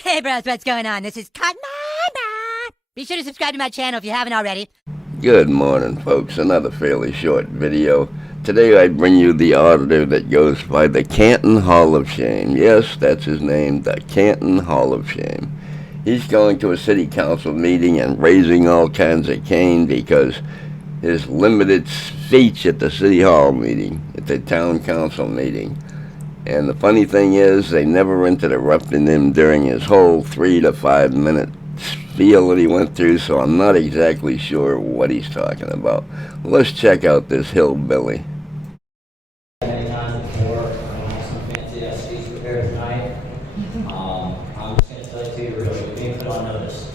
Hey bros, what's going on? This is Cotton. Be sure to subscribe to my channel if you haven't already. Good morning, folks. Another fairly short video. Today I bring you the auditor that goes by the Canton Hall of Shame. Yes, that's his name, the Canton Hall of Shame. He's going to a city council meeting and raising all kinds of cane because his limited speech at the city hall meeting, at the town council meeting. And the funny thing is, they never interrupted him during his whole 3 to 5 minute spiel that he went through, so I'm not exactly sure what he's talking about. Let's check out this hillbilly. Many times before, I don't have some fancy ass speech prepared tonight. I'm just going to tell it to you really, you're being put on notice.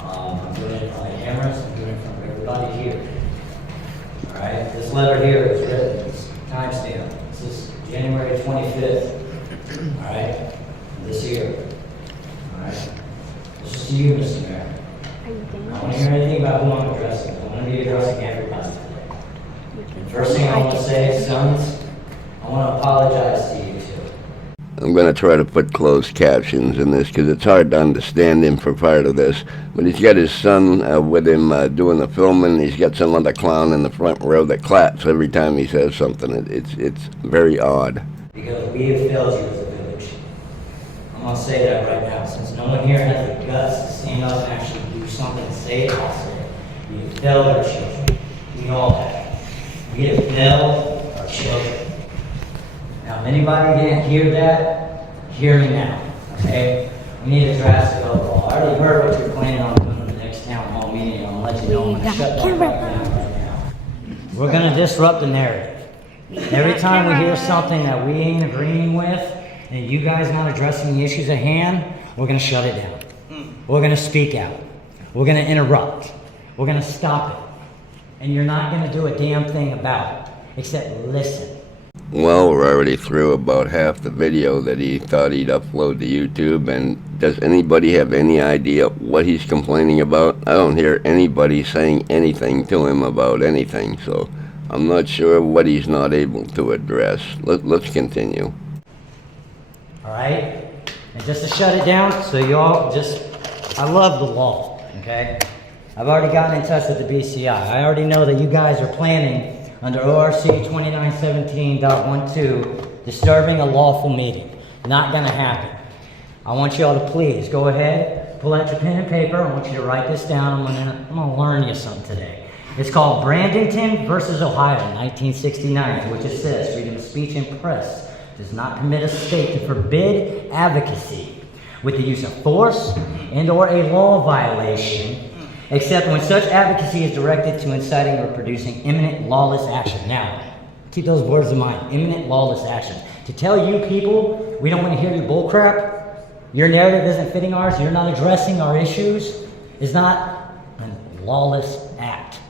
I'm doing it in front of cameras, I'm doing it in front of everybody here. Alright, this letter here is written, it's timestamped. This is January 25th, alright, this year. Alright, this is to you, Mr. Mayor. I don't want to hear anything about who I'm addressing. I want to be addressing everybody today. And first thing I want to say, sons, I want to apologize to you two. I'm going to try to put closed captions in this because it's hard to understand him for part of this. But he's got his son with him doing the filming. He's got some other clown in the front row that claps every time he says something. It's very odd. Because we have failed you as a village. I'm going to say that right now. Since no one here has the guts to stand up and actually do something and say it, I'll say it. We have failed our children. We all have. We have failed our children. Now, if anybody didn't hear that, hear me now, okay? We need a drastic overhaul. I already heard what you're planning on doing in the next town hall meeting. I'm going to let you know I'm going to shut that down right now. We're going to disrupt the narrative. Every time we hear something that we ain't agreeing with, and you guys not addressing the issues at hand, we're going to shut it down. We're going to speak out. We're going to interrupt. We're going to stop it. And you're not going to do a damn thing about it, except listen. Well, we're already through about half the video that he thought he'd upload to YouTube, and does anybody have any idea what he's complaining about? I don't hear anybody saying anything to him about anything, so I'm not sure what he's not able to address. Let's continue. All right? And just to shut it down, so you all just, I love the law, okay? I've already gotten in touch with the BCI. I already know that you guys are planning under ORC 2917.12, disturbing a lawful meeting. Not gonna happen. I want you all to please go ahead, pull out your pen and paper. I want you to write this down. I'm gonna learn you something today. It's called Brandington versus Ohio, 1969, which it says freedom of speech and press does not permit a state to forbid advocacy with the use of force and or a law violation, except when such advocacy is directed to inciting or producing imminent lawless action. Now, keep those words in mind, imminent lawless action. To tell you people, we don't want to hear you bullcrap, your narrative isn't fitting ours, you're not addressing our issues, is not a lawless act.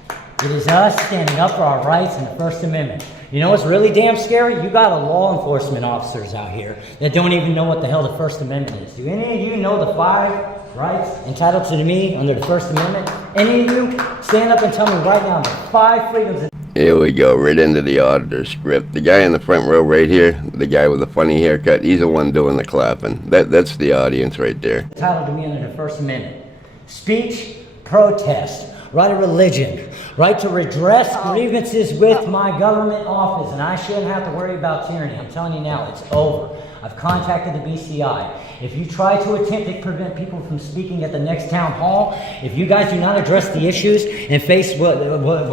It is us standing up for our rights in the First Amendment. You know what's really damn scary? You got a law enforcement officers out here that don't even know what the hell the First Amendment is. Do any of you know the 5 rights entitled to me under the First Amendment? Any of you stand up and tell me right now the 5 freedoms. Here we go, right into the auditor script. The guy in the front row right here, the guy with the funny haircut, he's the one doing the clapping. That's the audience right there. Entitled to me under the First Amendment. Speech, protest, right of religion, right to redress grievances with my government office, and I shouldn't have to worry about tyranny. I'm telling you now, it's over. I've contacted the BCI. If you try to attempt to prevent people from speaking at the next town hall, if you guys do not address the issues and face what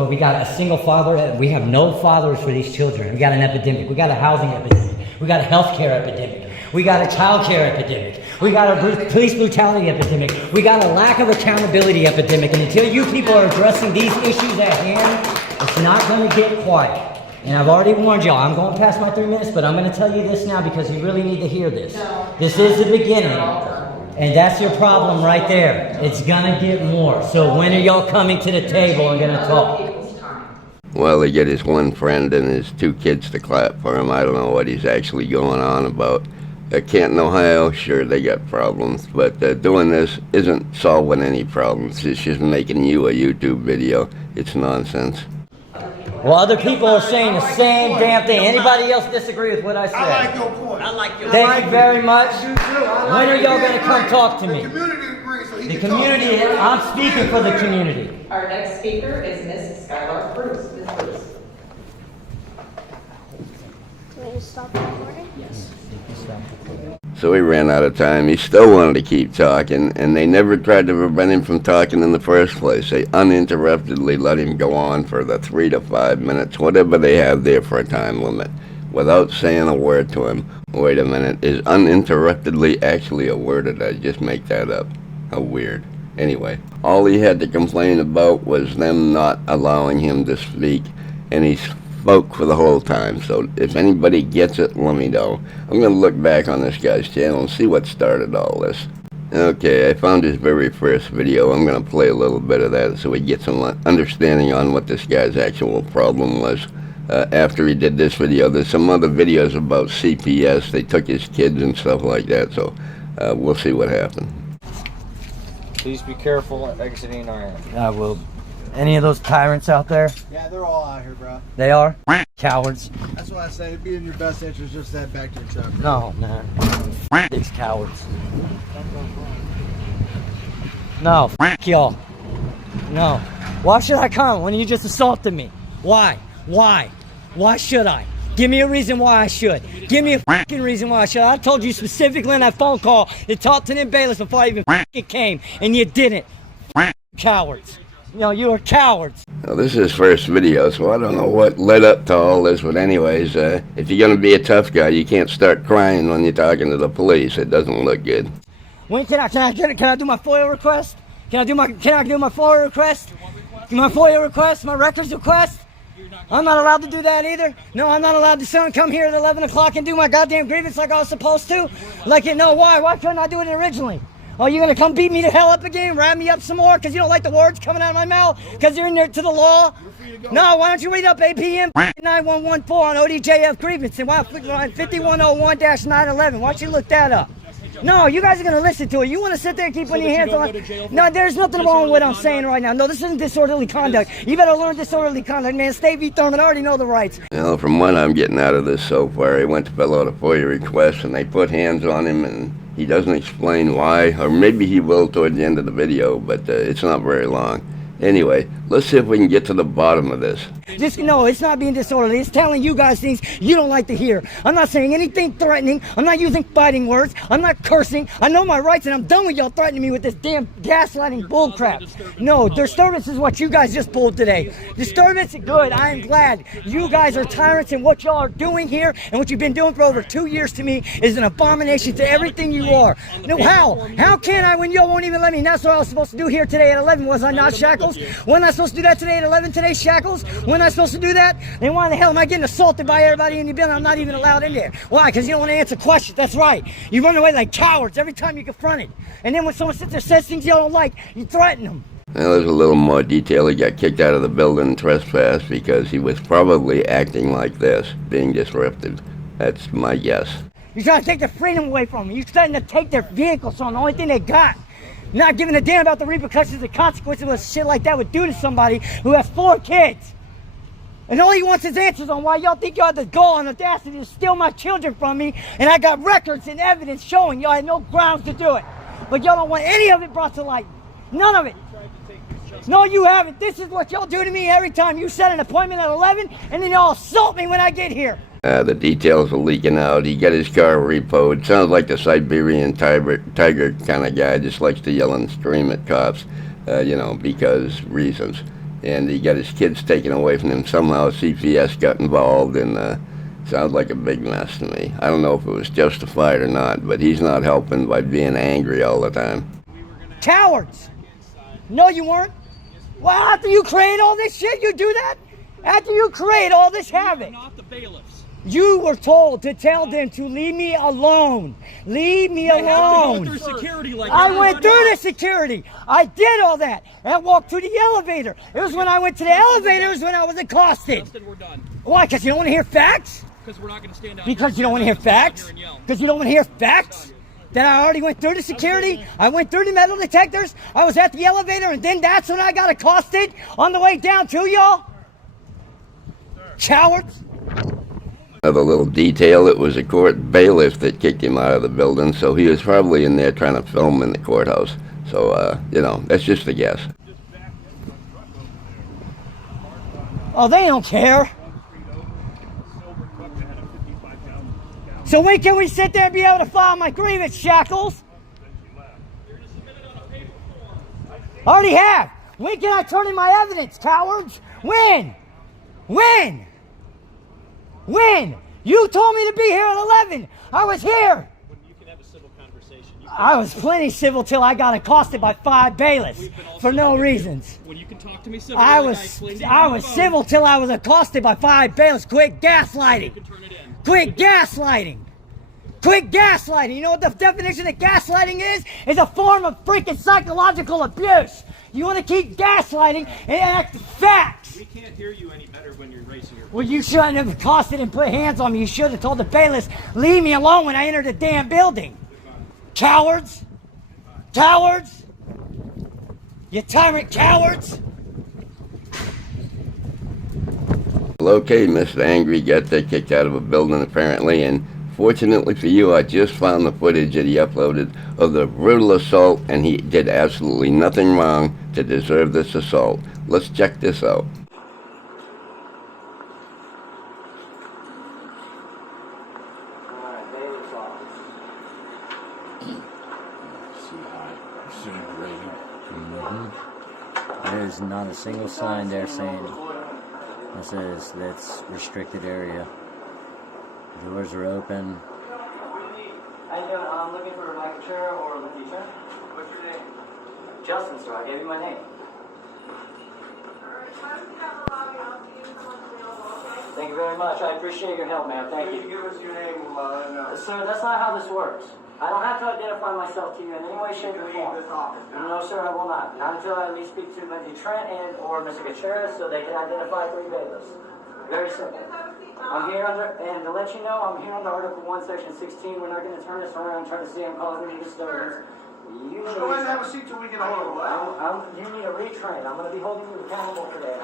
we got a single father, we have no fathers for these children. We got an epidemic. We got a housing epidemic. We got a healthcare epidemic. We got a child care epidemic. We got a police brutality epidemic. We got a lack of accountability epidemic. And until you people are addressing these issues at hand, it's not going to get quiet. And I've already warned y'all, I'm going past my 3 minutes, but I'm going to tell you this now because you really need to hear this. This is the beginning. And that's your problem right there. It's going to get more. So when are y'all coming to the table and going to talk? Well, they get his one friend and his 2 kids to clap for him. I don't know what he's actually going on about. Canton, Ohio, sure, they got problems, but doing this isn't solving any problems. It's just making you a YouTube video. It's nonsense. Well, other people are saying the same damn thing. Anybody else disagree with what I said? I like your point. I like your Thank you very much. When are y'all going to come talk to me? The community agrees, so he The can talk. community, I'm speaking for the community. Our next speaker is Miss Skylar Bruce. Ms. Bruce. Do I just stop the recording? Yes. So he ran out of time. He still wanted to keep talking, and they never tried to prevent him from talking in the first place. They uninterruptedly let him go on for the 3 to 5 minutes, whatever they have there for a time limit, without saying a word to him. Wait a minute, is uninterruptedly actually a word, or did I just make that up? How weird. Anyway, all he had to complain about was them not allowing him to speak, and he spoke for the whole time. So if anybody gets it, let me know. I'm going to look back on this guy's channel and see what started all this. Okay, I found his very first video. I'm going to play a little bit of that so we get some understanding on what this guy's actual problem was. After he did this video, there's some other videos about CPS. They took his kids and stuff like that, so we'll see what happened. Please be careful exiting our end. I will. Any of those tyrants out there? Yeah, they're all out here, bro. They are? Cowards. That's what I say. It'd be in your best interest just to head back to your truck. No, man. These cowards. No, y'all. No. Why should I come when you just assaulted me? Why? Why? Why should I? Give me a reason why I should. Give me a fucking reason why I should. I told you specifically in that phone call to talk to them bailiffs before I even fucking came, and you didn't. Cowards. You know, you are cowards. Now, this is his first video, so I don't know what led up to all this, but anyways, if you're going to be a tough guy, you can't start crying when you're talking to the police. It doesn't look good. When can I get it? Can I do my FOIA request? Can I do my FOIA request? My FOIA request? My records request? I'm not allowed to do that either. No, I'm not allowed to come here at 11 o'clock and do my goddamn grievance like I was supposed to. Like, no, why? Why couldn't I do it originally? Oh, you gonna come beat me to hell up again, wrap me up some more because you don't like the words coming out of my mouth because you're in there to the law? No, why don't you read up APM 9114 on ODJF grievance and 5101-911? Why don't you look that up? No, you guys are going to listen to it. You want to sit there and keep putting your hands on it? No, there's nothing wrong with what I'm saying right now. No, this isn't disorderly conduct. You better learn disorderly conduct, man. State v. Thurman, I already know the rights. Well, from what I'm getting out of this so far, he went to fill out a FOIA request, and they put hands on him, and he doesn't explain why, or maybe he will toward the end of the video, but it's not very long. Anyway, let's see if we can get to the bottom of this. No, it's not being disorderly. It's telling you guys things you don't like to hear. I'm not saying anything threatening. I'm not using fighting words. I'm not cursing. I know my rights, and I'm done with y'all threatening me with this damn gaslighting bullcrap. No, disturbance is what you guys just pulled today. Disturbance, good. I am glad. You guys are tyrants, and what y'all are doing here and what you've been doing for over 2 years to me is an abomination to everything you are. No, how? How can I when y'all won't even let me? And that's what I was supposed to do here today at 11, was I not, Shackles? Wasn't I supposed to do that today at 11 today, Shackles? Wasn't I supposed to do that? Then why the hell am I getting assaulted by everybody in the building? I'm not even allowed in there. Why? Because you don't want to answer questions. That's right. You run away like cowards every time you confront it. And then when someone sits there and says things you don't like, you threaten them. Now, there's a little more detail. He got kicked out of the building and trespassed because he was probably acting like this, being disruptive. That's my guess. You're trying to take their freedom away from them. You're trying to take their vehicles on the only thing they got. Not giving a damn about the repercussions and consequences of what shit like that would do to somebody who has 4 kids. And all he wants is answers on why y'all think y'all had the gall and audacity to steal my children from me, and I got records and evidence showing y'all had no grounds to do it. But y'all don't want any of it brought to light. None of it. No, you haven't. This is what y'all do to me every time you set an appointment at 11, and then y'all assault me when I get here. The details are leaking out. He got his car repoed. Sounds like the Siberian tiger kind of guy. Just likes to yell and scream at cops, because reasons. And he got his kids taken away from him. Somehow CPS got involved, and sounds like a big mess to me. I don't know if it was justified or not, but he's not helping by being angry all the time. Cowards! No, you weren't. Well, after you create all this shit, you do that? After you create all this havoc. Not the bailiffs. You were told to tell them to leave me alone. Leave me alone. Go through security like I went through the security. I did all that. I walked through the elevator. It was when I went to the elevator, it was when I was accosted. Justin, we're done. Why? Because you don't want to hear facts? Because we're not going to stand out. Because you don't want to hear facts? Because you don't want to hear facts? Then I already went through the security. I went through the metal detectors. I was at the elevator, and then that's when I got accosted on the way down to y'all. Cowards! Another little detail, it was a court bailiff that kicked him out of the building, so he was probably in there trying to film in the courthouse. So, you know, that's just a guess. Oh, they don't care. So when can we sit there and be able to file my grievance, Shackles? I already have. When can I turn in my evidence, cowards? When? When? When? You told me to be here at 11. I was here. You can have a civil conversation. I was plenty civil till I got accosted by 5 bailiffs for no reasons. When you can talk to me civilly, I like was explained to you I on the was phone, civil till I was accosted by 5 bailiffs. Quit gaslighting. you can turn it in. Quit gaslighting. Quit gaslighting. You know what the definition of gaslighting is? It's a form of freaking psychological abuse. You want to keep gaslighting and act facts. We can't hear you any better when you're raising your voice. Well, you shouldn't have accosted and put hands on me. You should have told the bailiffs, leave me alone when I entered the damn building. Cowards. Cowards. You tyrant cowards. Well, okay, Mr. Angry got kicked out of a building apparently, and fortunately for you, I just found the footage that he uploaded of the brutal assault, and he did absolutely nothing wrong to deserve this assault. Let's check this out. There's not a single sign there saying that says that's restricted area. Doors are open. How you doing? I'm looking for my chair or the teacher. What's your name? Justin, sir. I gave you my name. Thank you very much. I appreciate your help, ma'am. Thank you. Give us your name, Sir, that's not how this works. I don't have to identify myself to you in any way, shape, or form. No, sir, I will not. Not until I at least speak to Lindsay Trent and or Mr. Gutierrez so they can identify 3 bailiffs. Very simple. I'm here under, and to let you know, I'm here under Article 1, Section 16. We're not going to turn this around and try to see I'm causing any disturbance. You need Go ahead and have a seat till we get a hold of it. you need a retrain. I'm going to be holding you accountable for that.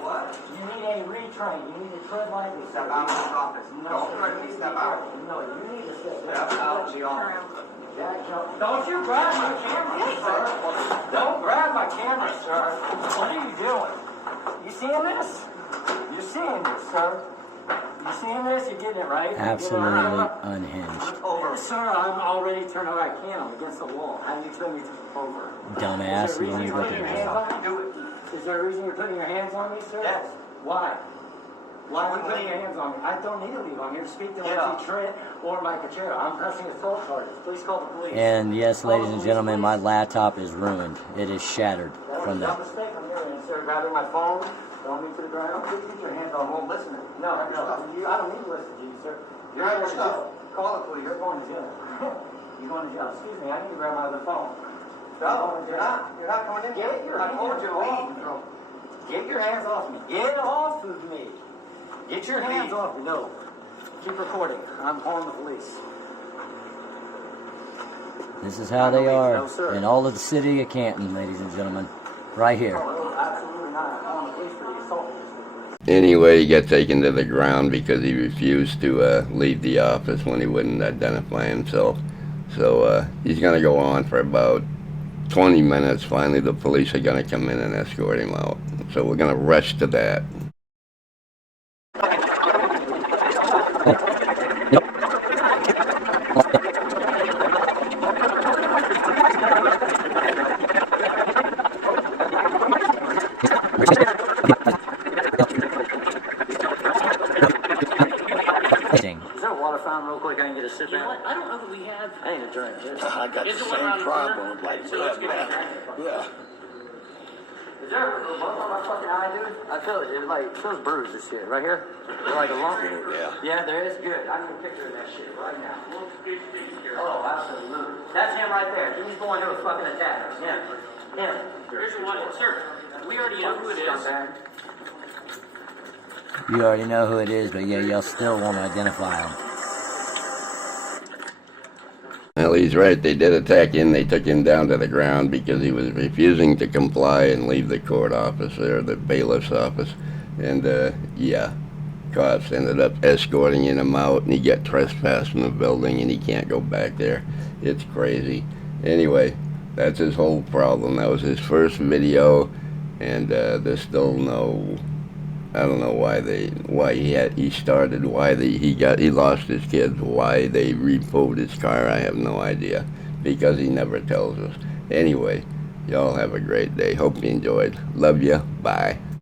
What? You need a retrain. You need to tread lightly. Step out of the office. No, Don't threaten me, step out. No, you need to step Step out of the office. Don't you grab my camera, sir. Don't grab my camera, sir. What are you doing? You seeing this? You're seeing this, sir. You seeing this? You're getting it, right? Absolutely unhinged. Over. Sir, I'm already turned over. I can't. I'm against the wall. How do you expect me to over? Dumbass, you need to go to Is there a reason you're putting your hands on me, sir? Yes. Why? Why are you putting your hands on me? I don't need to leave. I'm here to speak to Lindsay Trent or Mike Cachero. I'm pressing assault charges. Please call the police. And yes, ladies and gentlemen, my laptop is ruined. It is shattered from That that. was a mistake on your end, sir. Grabbing my phone, throwing me to the ground. Get your hands on. Won't listen to me. No, I don't need to listen to you, sir. You're going to jail. Call the police. You're going to jail. You're going to jail. Excuse me. I need to grab my other phone. No, you're not. You're not coming in. Get your hands off me. Get your hands off me. Get off of me. Get your hands off me. No. Keep recording. I'm calling the police. This is how they are in all of the city of Canton, ladies and gentlemen. Right here. Absolutely not. I'm calling the police for the assault. Anyway, he got taken to the ground because he refused to leave the office when he wouldn't identify himself. So he's going to go on for about 20 minutes. Finally, the police are going to come in and escort him out. So we're going to rush to that. Is there a water fountain real quick? I can get a sip in. I don't know that we have. I ain't a drink. I got the same problem. Like, yeah. Is there a lump on my fucking eye, dude? I feel it. It like feels bruised. This shit right here. Like a lump. Yeah. Yeah, there is. Good. I need a picture of that shit right now. Oh, absolutely. That's him right there. He's the one who was fucking attacked us. Him. Here's one, sir. We already know who it is. You already know who it is, but yeah, y'all still won't identify him. Well, he's right. They did attack him. They took him down to the ground because he was refusing to comply and leave the court office or the bailiff's office. And, yeah, cops ended up escorting him out, and he got trespassed from the building, and he can't go back there. It's crazy. Anyway, that's his whole problem. That was his first video, and there's still no, I don't know why he started, he lost his kids, why they repoed his car. I have no idea, because he never tells us. Anyway, y'all have a great day. Hope you enjoyed. Love ya. Bye.